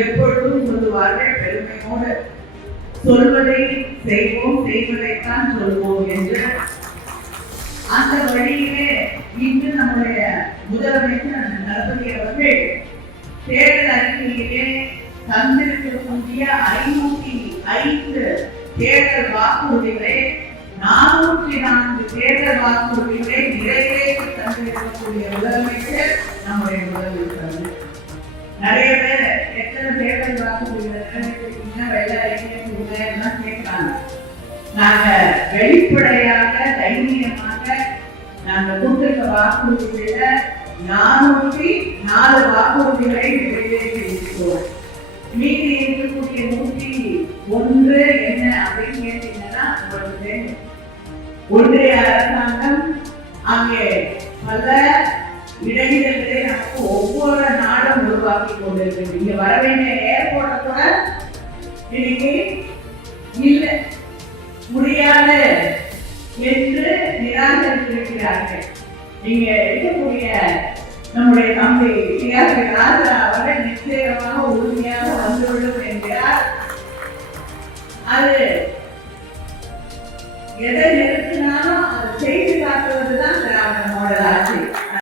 எப்பொழுதும் சொல்லுவார்கள் பெருமையோடு, சொல்வதை செய்வோம், செய்வதைத்தான் சொல்வோம் என்று. அந்த வழியிலே இன்று நம்முடைய முதலமைச்சர் தளபதி அவர்கள் தேர்தல் அறிக்கையிலே தந்திருக்கக்கூடிய 505 தேர்தல் வாக்குறுதிகளை 404 தேர்தல் வாக்குறுதிகளை நிறைவேற்றி தந்திருக்கக்கூடிய முதலமைச்சர் நம்முடைய முதலமைச்சர். நிறைய பேர் எத்தனை தேர்தல் வாக்குறுதிகளை நிறைவேற்றிருக்கீங்க, வெள்ள அறிக்கை எல்லாம் கேட்கிறாங்க. நாங்க வெளிப்படையாக தைரியமாக நாங்க கொடுத்திருக்க வாக்குறுதிகள 404 வாக்குறுதிகளை நிறைவேற்றி இருக்கிறோம். மீதி இருக்கக்கூடிய 101 என்ன அப்படின்னு கேட்டீங்கன்னா, உங்களுக்கு ஒன்றிய அரசாங்கம் அங்கே பல இடைநிலைகளை நமக்கு ஒவ்வொரு நாளும் உருவாக்கி கொண்டிருக்கிறது. இங்க வர வேண்டிய ஏர்போர்ட்டை கூட இன்னைக்கு இல்லை, முடியாது என்று நிராகரித்திருக்கிறார்கள். நீங்க இருக்கக்கூடிய நம்முடைய தம்பி ராஜா அவர்கள் நிச்சயமாக உறுதியாக வந்துவிடும் என்கிறார். அது எதை நிறுத்தினாலும் அதை செய்து காட்டுவதுதான் திராவிட மாடல் ஆட்சி.